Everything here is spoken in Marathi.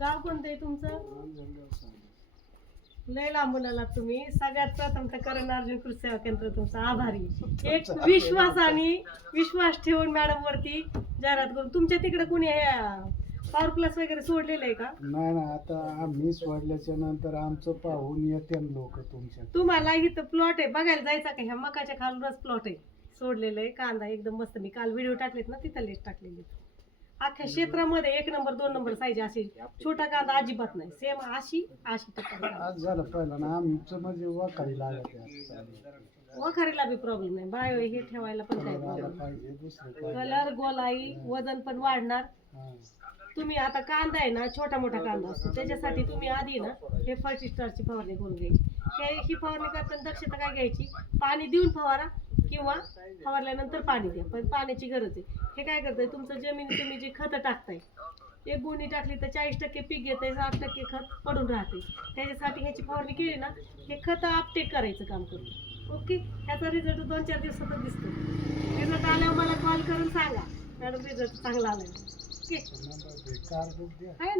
गाव कोणतं आहे तुमचं? लय लांबून आलात तुम्ही. सगळ्यात प्रथम तर करण अर्जुन कृषी सेवा केंद्र तुमचा आभारी. एक विश्वास ठेवून मॅडम वरती जाहिरात करून. तुमच्या तिकडे कोणी पॉवर प्लस वगैरे सोडलेलं आहे का? नाही ना, आता आम्ही सोडल्याच्या नंतर आमचं पाहून येते लोक तुमच्या. तुम्हाला इथं प्लॉट आहे बघायला जायचा का? ह्या मकाच्या खालूनच प्लॉट आहे सोडलेलं आहे. कांदा एकदम मस्त. मी काल व्हिडिओ टाकलेत ना, तिथं लेट टाकलेली. अख्ख्या क्षेत्रामध्ये 1 नंबर 2 नंबर साईज अशी. छोटा कांदा अजिबात नाही. सेम अशी आज झालं पहिलं ना, आमचं म्हणजे वाखारी लागत वखारीला बी प्रॉब्लेम नाही. बायो हे ठेवायला पण काही प्रॉब्लेम पाहिजे दुसरं कलर गोलाई वजन पण वाढणार. तुम्ही आता कांदा आहे ना, छोटा मोठा कांदा असतो, त्याच्यासाठी तुम्ही आधी ना हे फर्टिस्टारची फवारणी करून घ्यायची. ही फवारणी करताना दक्षता काय घ्यायची? पाणी देऊन फवारा किंवा फवारल्यानंतर पाणी द्या, पण पाण्याची गरज आहे. हे काय करतंय, तुमचं जमिनीत तुम्ही जी खतं टाकताय, 1 गुणी टाकली तर 40% पीक घेते, 60% खत पडून राहते. त्याच्यासाठी ह्याची फवारणी केली ना, हे खतं आपटेक करायचं काम करतो. ओके, ह्याचा रिझल्ट 2-4 दिवसातच दिसतो. रिझल्ट आल्यावर मला कॉल करून सांगा, मॅडम रिझल्ट चांगला आलाय. ओके, आहे ना.